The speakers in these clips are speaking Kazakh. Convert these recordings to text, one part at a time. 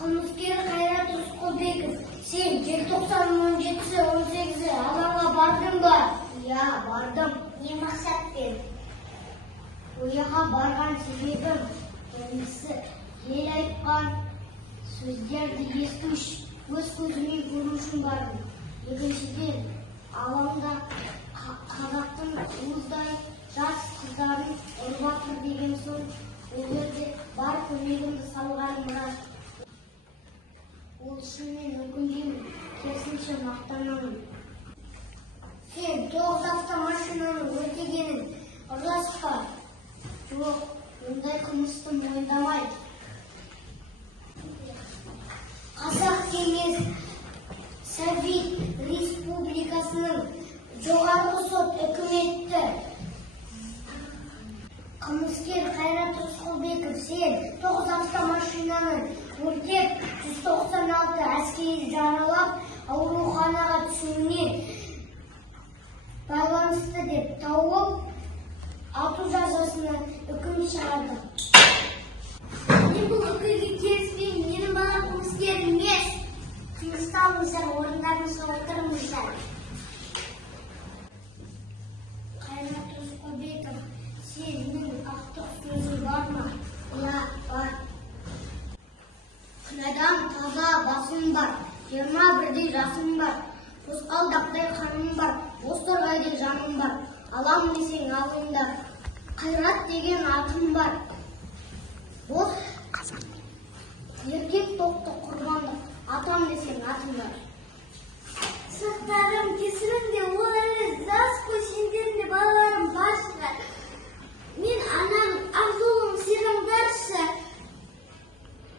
Qilmuskер Қайрат Рысқұлбеков, sen желтоқсанның 17-18 алаңға бардың ба? Иә, бардым. Не мақсатпен? Ояға барған себебім, біріншісі ел айтқан сөздерді есту үшін, өз көзіммен көру үшін бардым. Екіншіден, алаңда қазақтың уыздай жас қыздарын ұрып жатыр деген соң, ол жерде бар көмегімді салғаным рас. Ол үшін мен өкінбеймін, керісінше мақтанамын. Сен 9 автомашинаны өртегенін рас па? Жоқ, ондай қылмысты мойындамайды. Қазақ Кеңес Совет Республикасының жоғарғы сот үкіметі қылмыскер Қайрат Рысқұлбеков, сен 9 автомашинаны өртеп, 196 әскери жаралап, ауруханаға түсуіне байланысты деп тауып, ату жазасына үкім шығарды. Мен бұл үкімге келіспеймін, менің балам қылмыскер емес. Қылмысты алыңыздар, орындарыңызға отырыңыздар. Қайрат Рысқұлбеков, сенің ақтық сөзің бар ма? Иә, бар. Қынадан таза басым бар, 21 жасым бар, қосқалдақтай қаным бар, бозторғайдай жаным бар. Алам десең алыңда, Қайрат деген атым бар. Ол еркек тоқты құрбандық, атам десең атым бар. Сақтарым, кесірімде ол әлі жас қой, сендерінде балаларым бар шығар. Мен анам Абдулым сирымдаршы.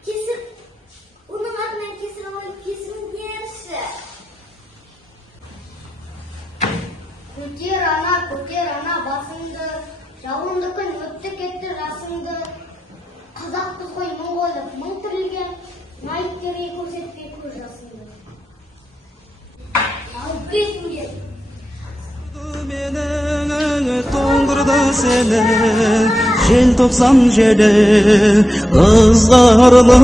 Кесір, оның атынан кесір алып кесіріңдерші. Көтер ана басыңды, жауынды күн өтті кетті жасыңды. Қазақты қой мың қойып, мың тірілген, майыптерге көрсетпей көз жасыңды. Алып бесіңдер. Менің тоңдырды сені, желтоқсан желі ызғарлы.